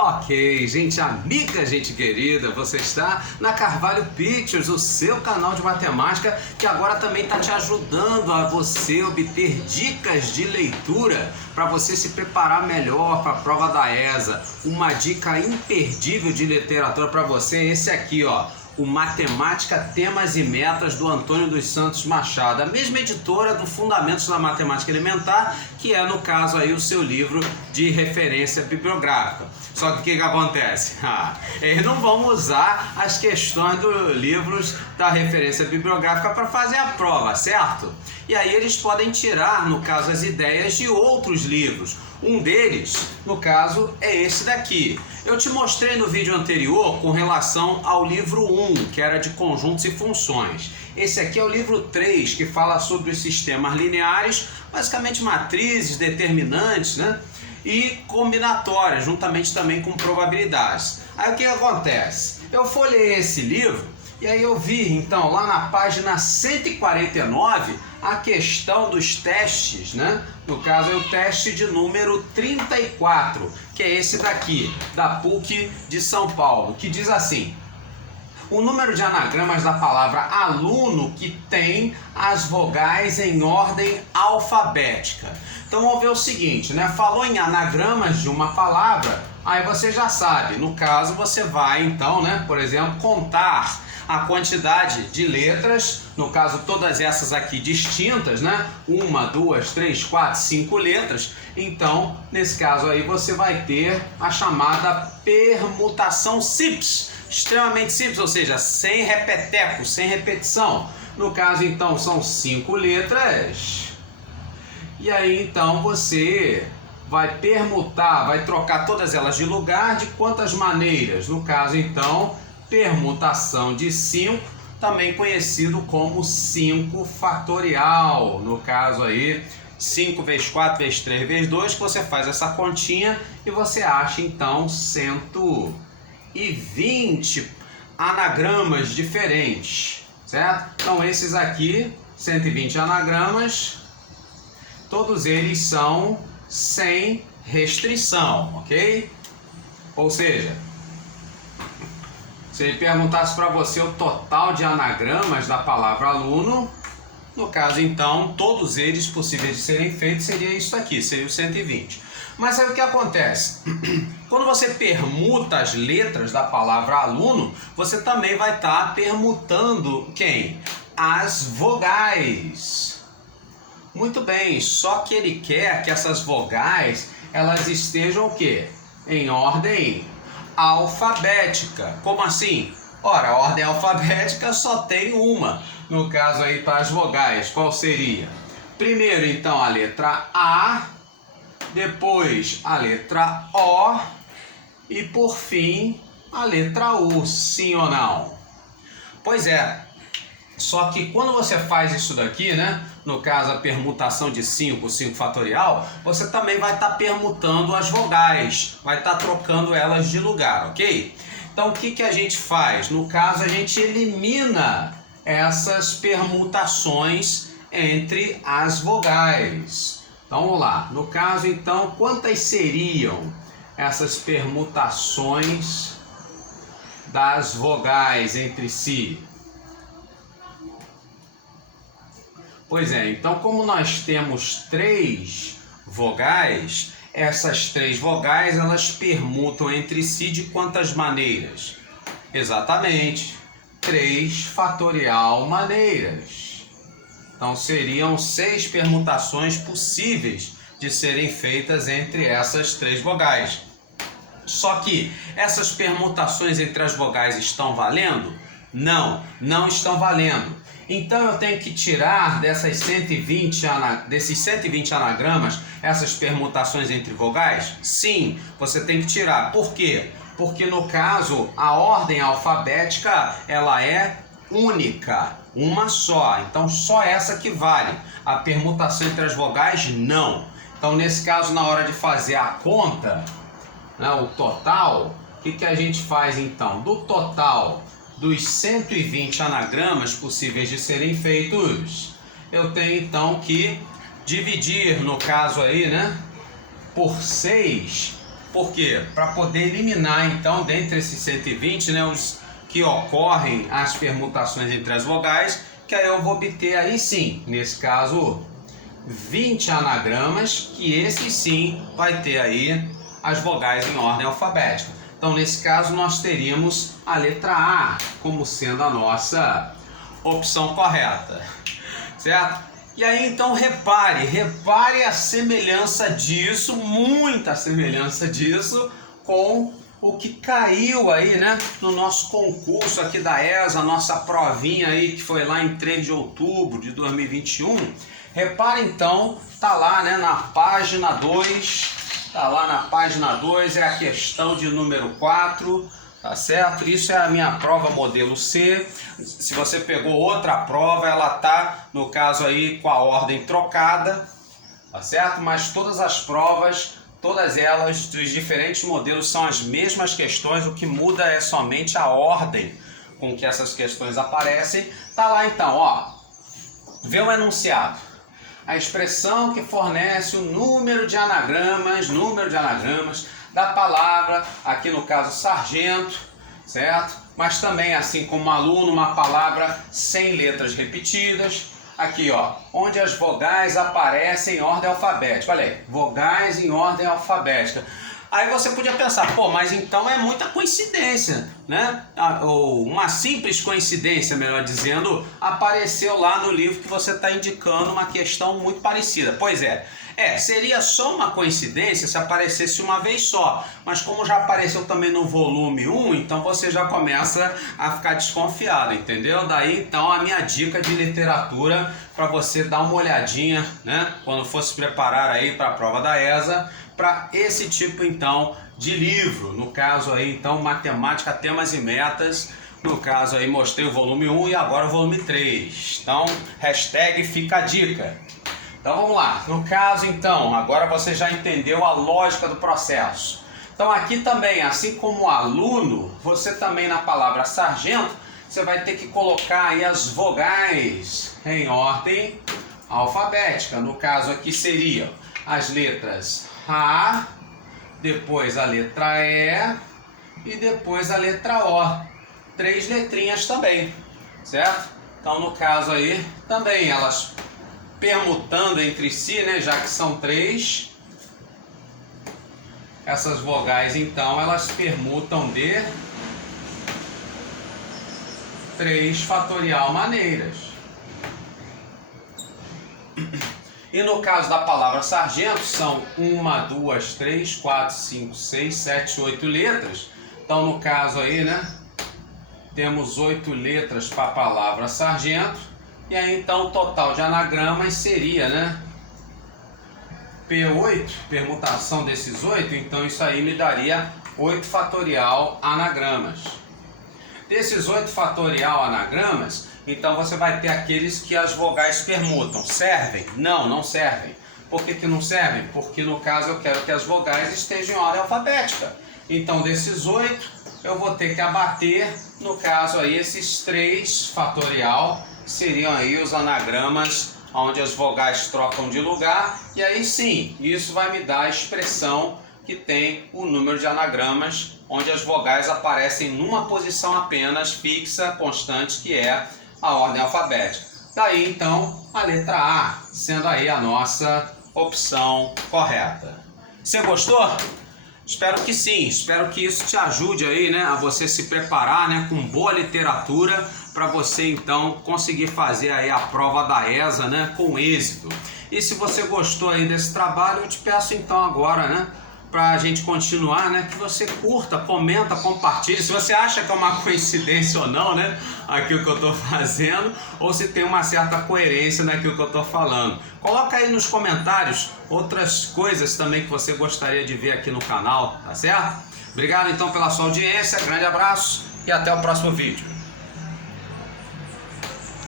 Ok, gente amiga, gente querida, você está na Carvalho Pictures, o seu canal de matemática, que agora também está te ajudando a você obter dicas de leitura para você se preparar melhor para a prova da ESA. Uma dica imperdível de literatura para você é esse aqui, ó. O Matemática, Temas e Metas, do Antônio dos Santos Machado, a mesma editora do Fundamentos da Matemática Elementar, que é, no caso, aí o seu livro de referência bibliográfica. Só que o que acontece? Eles não vão usar as questões dos livros da referência bibliográfica para fazer a prova, certo? E aí eles podem tirar, no caso, as ideias de outros livros. Um deles, no caso, é esse daqui. Eu te mostrei no vídeo anterior com relação ao livro 1, que era de conjuntos e funções. Esse aqui é o livro 3, que fala sobre os sistemas lineares, basicamente matrizes, determinantes, né? E combinatórias, juntamente também com probabilidades. Aí o que acontece? Eu folhei esse livro e aí eu vi, então, lá na página 149, a questão dos testes, né? No caso é o teste de número 34, que é esse daqui, da PUC de São Paulo, que diz assim: o número de anagramas da palavra aluno que tem as vogais em ordem alfabética. Então vamos ver o seguinte, né? Falou em anagramas de uma palavra, aí você já sabe. No caso, você vai então, né, por exemplo, contar a quantidade de letras, no caso todas essas aqui distintas, né? 1, 2, 3, 4, 5 letras. Então, nesse caso aí, você vai ter a chamada permutação simples. Extremamente simples, ou seja, sem repeteco, sem repetição. No caso, então, são 5 letras. E aí, então, você vai permutar, vai trocar todas elas de lugar de quantas maneiras? No caso, então, permutação de 5, também conhecido como 5 fatorial. No caso aí, 5 vezes 4 vezes 3 vezes 2, que você faz essa continha e você acha, então, 120 anagramas diferentes, certo? Então esses aqui, 120 anagramas, todos eles são sem restrição, ok? Ou seja, se ele perguntasse para você o total de anagramas da palavra aluno, no caso então, todos eles possíveis de serem feitos seria isso aqui, seria o 120. Mas aí o que acontece? Quando você permuta as letras da palavra aluno, você também vai estar permutando quem? As vogais. Muito bem, só que ele quer que essas vogais, elas estejam o quê? Em ordem alfabética. Como assim? Ora, a ordem alfabética só tem uma. No caso aí para as vogais, qual seria? Primeiro então a letra A, depois a letra O e por fim a letra U, sim ou não? Pois é, só que quando você faz isso daqui, né, no caso a permutação de 5, 5 fatorial, você também vai estar permutando as vogais, vai estar trocando elas de lugar, ok? Então o que a gente faz? No caso a gente elimina essas permutações entre as vogais. Então vamos lá, no caso então, quantas seriam essas permutações das vogais entre si? Pois é, então como nós temos 3 vogais, essas 3 vogais elas permutam entre si de quantas maneiras? Exatamente, 3 fatorial maneiras. Então seriam 6 permutações possíveis de serem feitas entre essas 3 vogais. Só que essas permutações entre as vogais estão valendo? Não, não estão valendo. Então eu tenho que tirar desses 120 anagramas essas permutações entre vogais? Sim, você tem que tirar. Por quê? Porque no caso a ordem alfabética ela é única, uma só. Então só essa que vale. A permutação entre as vogais não. Então nesse caso, na hora de fazer a conta, né, o total, o que a gente faz então? Do total dos 120 anagramas possíveis de serem feitos, eu tenho então que dividir, no caso aí, né, por 6 Por quê? Para poder eliminar, então, dentre esses 120, né, os que ocorrem as permutações entre as vogais, que aí eu vou obter aí sim, nesse caso, 20 anagramas, que esse sim vai ter aí as vogais em ordem alfabética. Então, nesse caso, nós teríamos a letra A como sendo a nossa opção correta, certo? E aí, então, repare a semelhança disso, muita semelhança disso, com o que caiu aí, né, no nosso concurso aqui da ESA, nossa provinha aí, que foi lá em 3 de outubro de 2021. Repare, então, tá lá, né, na página 2, é a questão de número 4, tá certo? Isso é a minha prova modelo C. Se você pegou outra prova, ela tá, no caso aí, com a ordem trocada, tá certo? Mas todas as provas, todas elas dos diferentes modelos são as mesmas questões, o que muda é somente a ordem com que essas questões aparecem. Tá lá então, ó, vê o enunciado. A expressão que fornece o número de anagramas da palavra, aqui no caso sargento, certo? Mas também, assim como aluno, uma palavra sem letras repetidas. Aqui, ó, onde as vogais aparecem em ordem alfabética. Olha aí, vogais em ordem alfabética. Aí você podia pensar, pô, mas então é muita coincidência, né? Ou uma simples coincidência, melhor dizendo, apareceu lá no livro que você está indicando uma questão muito parecida. Pois é, seria só uma coincidência se aparecesse uma vez só, mas como já apareceu também no volume 1, então você já começa a ficar desconfiado, entendeu? Daí então a minha dica de literatura para você dar uma olhadinha, né, quando for se preparar aí para a prova da ESA, para esse tipo então de livro, no caso aí então matemática, temas e metas. No caso aí mostrei o volume 1 e agora o volume 3, então hashtag fica a dica. Então vamos lá, no caso então, agora você já entendeu a lógica do processo. Então aqui também, assim como aluno, você também na palavra sargento, você vai ter que colocar aí as vogais em ordem alfabética. No caso aqui seria as letras A, depois a letra E e depois a letra O. 3 letrinhas também, certo? Então no caso aí também elas permutando entre si, né, já que são 3, essas vogais então elas permutam de 3 fatorial maneiras. E no caso da palavra sargento são 1, 2, 3, 4, 5, 6, 7, 8 letras. Então no caso aí, né, temos 8 letras para a palavra sargento. E aí então o total de anagramas seria, né, P8, permutação desses 8, então isso aí me daria 8 fatorial anagramas. Desses 8 fatorial anagramas, então você vai ter aqueles que as vogais permutam. Servem? Não, não servem. Por que não servem? Porque no caso eu quero que as vogais estejam em ordem alfabética. Então desses 8 eu vou ter que abater, no caso aí, esses 3 fatorial, seriam aí os anagramas onde as vogais trocam de lugar, e aí sim, isso vai me dar a expressão que tem o número de anagramas onde as vogais aparecem numa posição apenas fixa, constante, que é a ordem alfabética. Daí então a letra A sendo aí a nossa opção correta. Você gostou? Espero que sim, espero que isso te ajude aí, né, a você se preparar, né, com boa literatura, para você então conseguir fazer aí a prova da ESA, né, com êxito. E se você gostou aí desse trabalho, eu te peço então agora, né, para a gente continuar, né, que você curta, comenta, compartilhe. Se você acha que é uma coincidência ou não, né, aquilo que eu estou fazendo, ou se tem uma certa coerência naquilo que eu estou falando. Coloca aí nos comentários outras coisas também que você gostaria de ver aqui no canal, tá certo? Obrigado então pela sua audiência, grande abraço e até o próximo vídeo.